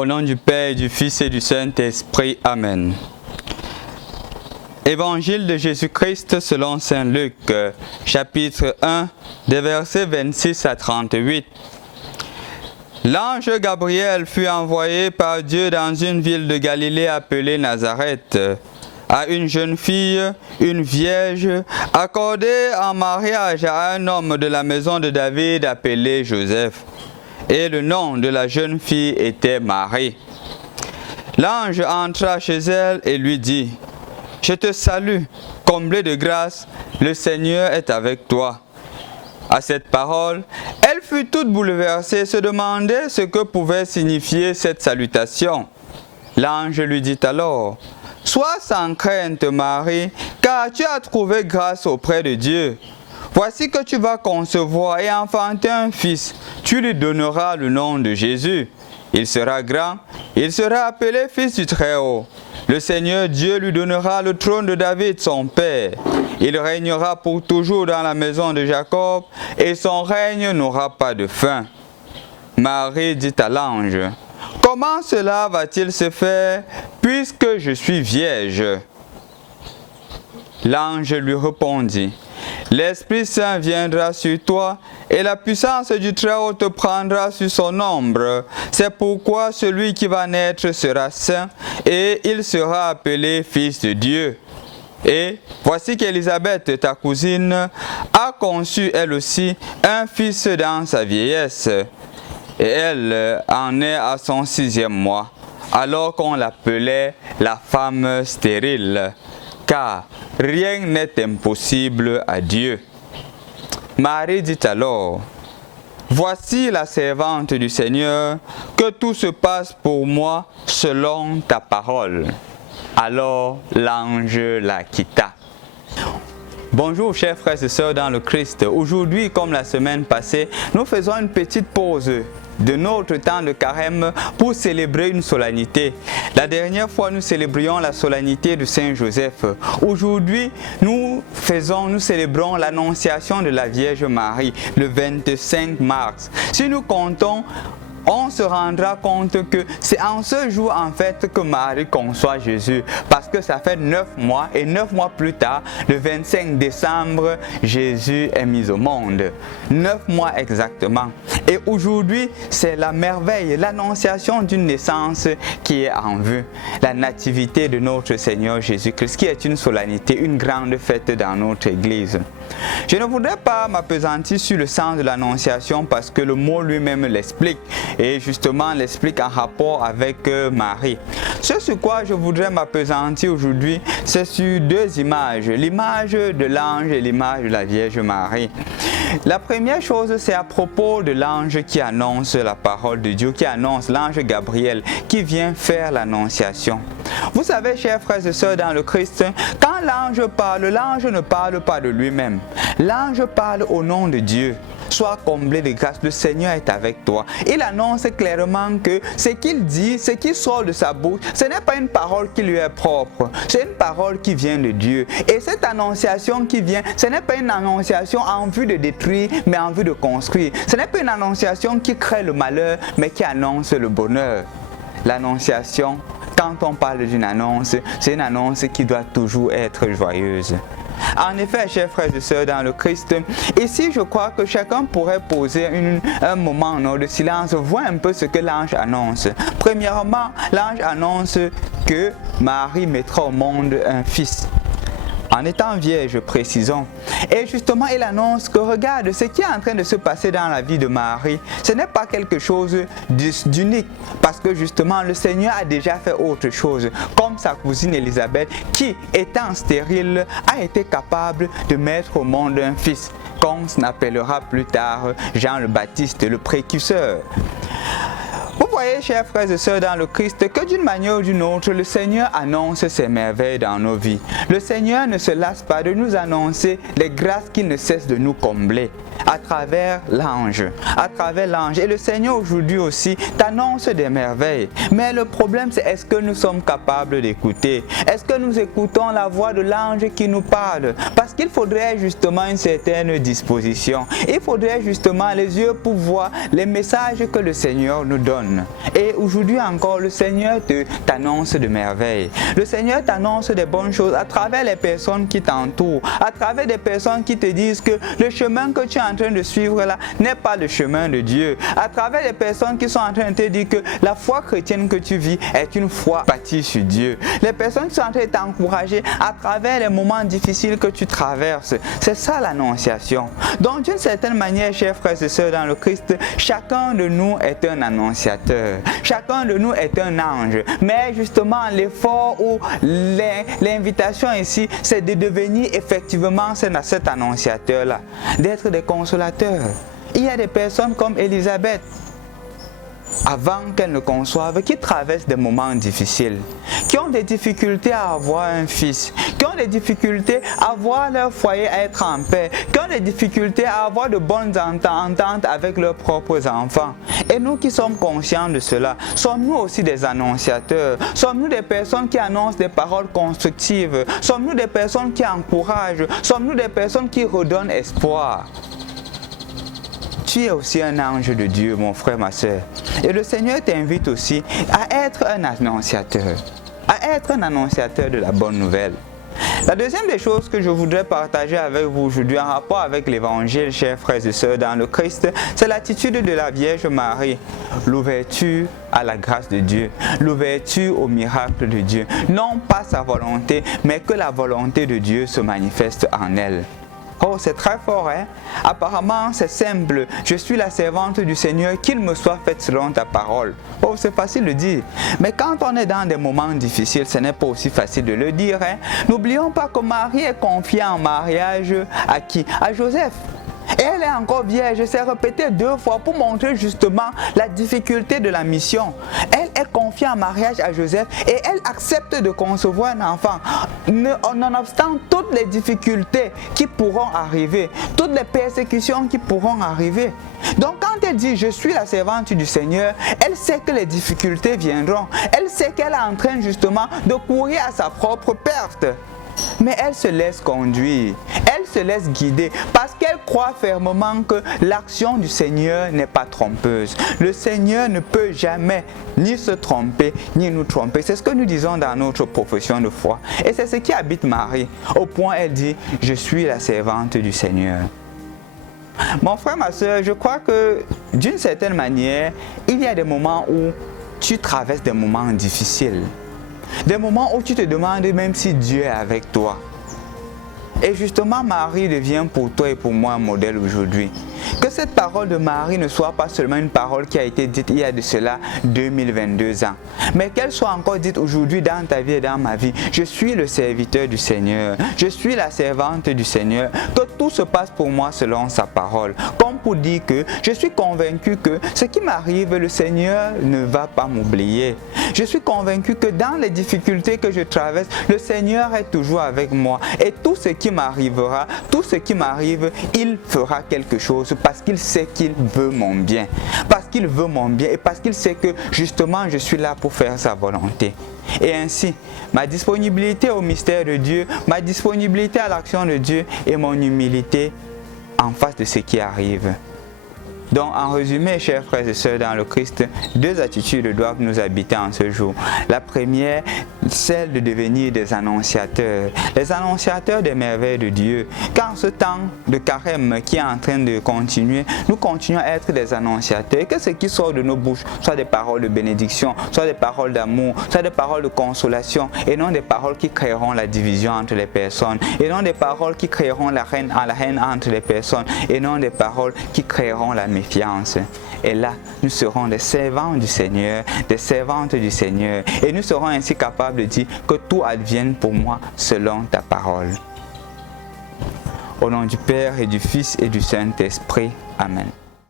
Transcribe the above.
Au nom du Père, du Fils et du Saint-Esprit. Amen. Évangile de Jésus-Christ selon saint Luc, chapitre 1, des versets 26 à 38. L'ange Gabriel fut envoyé par Dieu dans une ville de Galilée appelée Nazareth, à une jeune fille, une vierge, accordée en mariage à un homme de la maison de David appelé Joseph. Et le nom de la jeune fille était Marie. L'ange entra chez elle et lui dit: « Je te salue, comblée de grâce, le Seigneur est avec toi. » À cette parole, elle fut toute bouleversée, se demandait ce que pouvait signifier cette salutation. L'ange lui dit alors: « Sois sans crainte, Marie, car tu as trouvé grâce auprès de Dieu. Voici que tu vas concevoir et enfanter un fils. Tu lui donneras le nom de Jésus. Il sera grand, il sera appelé Fils du Très-Haut. Le Seigneur Dieu lui donnera le trône de David, son père. Il régnera pour toujours dans la maison de Jacob, et son règne n'aura pas de fin. » Marie dit à l'ange: « Comment cela va-t-il se faire, puisque je suis vierge ?» L'ange lui répondit: « L'Esprit Saint viendra sur toi, et la puissance du Très-Haut te prendra sur son ombre. C'est pourquoi celui qui va naître sera saint, et il sera appelé Fils de Dieu. Et voici qu'Élisabeth, ta cousine, a conçu elle aussi un fils dans sa vieillesse. Et elle en est à son 6e mois, alors qu'on l'appelait la femme stérile, car rien n'est impossible à Dieu. » Marie dit alors: « Voici la servante du Seigneur, que tout se passe pour moi selon ta parole. » Alors l'ange la quitta. Bonjour chers frères et sœurs dans le Christ. Aujourd'hui, comme la semaine passée, nous faisons une petite pause de notre temps de carême pour célébrer une solennité. La dernière fois, nous célébrions la solennité de Saint Joseph. Aujourd'hui, nous célébrons l'Annonciation de la Vierge Marie, le 25 mars. Si nous comptons, on se rendra compte que c'est en ce jour en fait que Marie conçoit Jésus, parce que ça fait 9 mois, et 9 mois plus tard, le 25 décembre, Jésus est mis au monde. 9 mois exactement. Et aujourd'hui, c'est la merveille, l'annonciation d'une naissance qui est en vue. La nativité de notre Seigneur Jésus-Christ, qui est une solennité, une grande fête dans notre Église. Je ne voudrais pas m'appesantir sur le sens de l'annonciation parce que le mot lui-même l'explique, et justement l'explique en rapport avec Marie. Ce sur quoi je voudrais m'appesantir aujourd'hui, c'est sur 2 images, l'image de l'ange et l'image de la Vierge Marie. La première chose, c'est à propos de l'ange qui annonce la parole de Dieu, qui annonce l'ange Gabriel, qui vient faire l'annonciation. Vous savez, chers frères et sœurs dans le Christ, quand l'ange ne parle pas de lui-même. L'ange parle au nom de Dieu. Sois comblé de grâce, le Seigneur est avec toi. Il annonce clairement que ce qu'il dit, ce qui sort de sa bouche, ce n'est pas une parole qui lui est propre, c'est une parole qui vient de Dieu. Et cette annonciation qui vient, ce n'est pas une annonciation en vue de détruire, mais en vue de construire. Ce n'est pas une annonciation qui crée le malheur, mais qui annonce le bonheur. L'annonciation, quand on parle d'une annonce, c'est une annonce qui doit toujours être joyeuse. En effet, chers frères et sœurs dans le Christ, ici je crois que chacun pourrait poser un moment de silence, voir un peu ce que l'ange annonce. Premièrement, l'ange annonce que Marie mettra au monde un fils. En étant vierge, précisons. Et justement, il annonce que regarde, ce qui est en train de se passer dans la vie de Marie, ce n'est pas quelque chose d'unique. Parce que justement, le Seigneur a déjà fait autre chose. Comme sa cousine Élisabeth, qui, étant stérile, a été capable de mettre au monde un fils, qu'on appellera plus tard Jean le Baptiste, le précurseur. Vous voyez, chers frères et sœurs dans le Christ, que d'une manière ou d'une autre, le Seigneur annonce ses merveilles dans nos vies. Le Seigneur ne se lasse pas de nous annoncer les grâces qu'il ne cesse de nous combler à travers l'ange. Et le Seigneur aujourd'hui aussi t'annonce des merveilles. Mais le problème, c'est est-ce que nous sommes capables d'écouter? Est-ce que nous écoutons la voix de l'ange qui nous parle? Parce qu'il faudrait justement une certaine disposition. Il faudrait justement les yeux pour voir les messages que le Seigneur nous donne. Et aujourd'hui encore, le Seigneur t'annonce de merveilles. Le Seigneur t'annonce des bonnes choses à travers les personnes qui t'entourent, à travers des personnes qui te disent que le chemin que tu es en train de suivre là n'est pas le chemin de Dieu. À travers les personnes qui sont en train de te dire que la foi chrétienne que tu vis est une foi bâtie sur Dieu. Les personnes qui sont en train de t'encourager à travers les moments difficiles que tu traverses. C'est ça l'annonciation. Donc d'une certaine manière, chers frères et sœurs dans le Christ, chacun de nous est un annonciateur. Chacun de nous est un ange. Mais justement, l'effort ou l'invitation ici, c'est de devenir effectivement cet annonciateur-là, d'être des consolateurs. Il y a des personnes comme Élisabeth, avant qu'elle ne conçoive, qui traversent des moments difficiles, qui ont des difficultés à avoir un fils, qui ont des difficultés à voir leur foyer être en paix, qui ont des difficultés à avoir de bonnes ententes avec leurs propres enfants. Et nous qui sommes conscients de cela, sommes-nous aussi des annonciateurs? Sommes-nous des personnes qui annoncent des paroles constructives? Sommes-nous des personnes qui encouragent? Sommes-nous des personnes qui redonnent espoir? Tu es aussi un ange de Dieu, mon frère, ma soeur. Et le Seigneur t'invite aussi à être un annonciateur, de la bonne nouvelle. La deuxième des choses que je voudrais partager avec vous aujourd'hui en rapport avec l'évangile, chers frères et sœurs dans le Christ, c'est l'attitude de la Vierge Marie, l'ouverture à la grâce de Dieu, l'ouverture au miracle de Dieu. Non pas sa volonté, mais que la volonté de Dieu se manifeste en elle. Oh, c'est très fort, hein? Apparemment, c'est simple. Je suis la servante du Seigneur, qu'il me soit fait selon ta parole. Oh, c'est facile de dire. Mais quand on est dans des moments difficiles, ce n'est pas aussi facile de le dire, hein? N'oublions pas que Marie est confiée en mariage à qui? À Joseph. Et elle est encore vierge, c'est répété 2 fois pour montrer justement la difficulté de la mission. Elle est confiée en mariage à Joseph et elle accepte de concevoir un enfant, nonobstant toutes les difficultés qui pourront arriver, toutes les persécutions qui pourront arriver. Donc quand elle dit « je suis la servante du Seigneur », elle sait que les difficultés viendront. Elle sait qu'elle est en train justement de courir à sa propre perte. Mais elle se laisse conduire, elle se laisse guider parce qu'elle croit fermement que l'action du Seigneur n'est pas trompeuse. Le Seigneur ne peut jamais ni se tromper, ni nous tromper. C'est ce que nous disons dans notre profession de foi. Et c'est ce qui habite Marie. Au point elle dit, je suis la servante du Seigneur. Mon frère, ma soeur, je crois que d'une certaine manière, il y a des moments où tu traverses des moments difficiles. Des moments où tu te demandes même si Dieu est avec toi. Et justement, Marie devient pour toi et pour moi un modèle aujourd'hui. Que cette parole de Marie ne soit pas seulement une parole qui a été dite il y a de cela 2022 ans, mais qu'elle soit encore dite aujourd'hui dans ta vie et dans ma vie. Je suis le serviteur du Seigneur, je suis la servante du Seigneur, que tout se passe pour moi selon sa parole. Comme pour dire que je suis convaincu que ce qui m'arrive, le Seigneur ne va pas m'oublier. Je suis convaincu que dans les difficultés que je traverse, le Seigneur est toujours avec moi. Et tout ce qui m'arrivera, tout ce qui m'arrive, il fera quelque chose parce qu'il sait qu'il veut mon bien. Parce qu'il veut mon bien et parce qu'il sait que justement je suis là pour faire sa volonté. Et ainsi, ma disponibilité au mystère de Dieu, ma disponibilité à l'action de Dieu et mon humilité en face de ce qui arrive. Donc, en résumé, chers frères et sœurs dans le Christ, 2 attitudes doivent nous habiter en ce jour. La première, celle de devenir des annonciateurs, les annonciateurs des merveilles de Dieu. Quand ce temps de carême qui est en train de continuer, nous continuons à être des annonciateurs, que ce qui sort de nos bouches soit des paroles de bénédiction, soit des paroles d'amour, soit des paroles de consolation, et non des paroles qui créeront la division entre les personnes, et non des paroles qui créeront la haine entre les personnes, et non des paroles qui créeront la méfiance. Et là, nous serons des servants du Seigneur, des servantes du Seigneur. Et nous serons ainsi capables de dire que tout advienne pour moi selon ta parole. Au nom du Père et du Fils et du Saint-Esprit. Amen.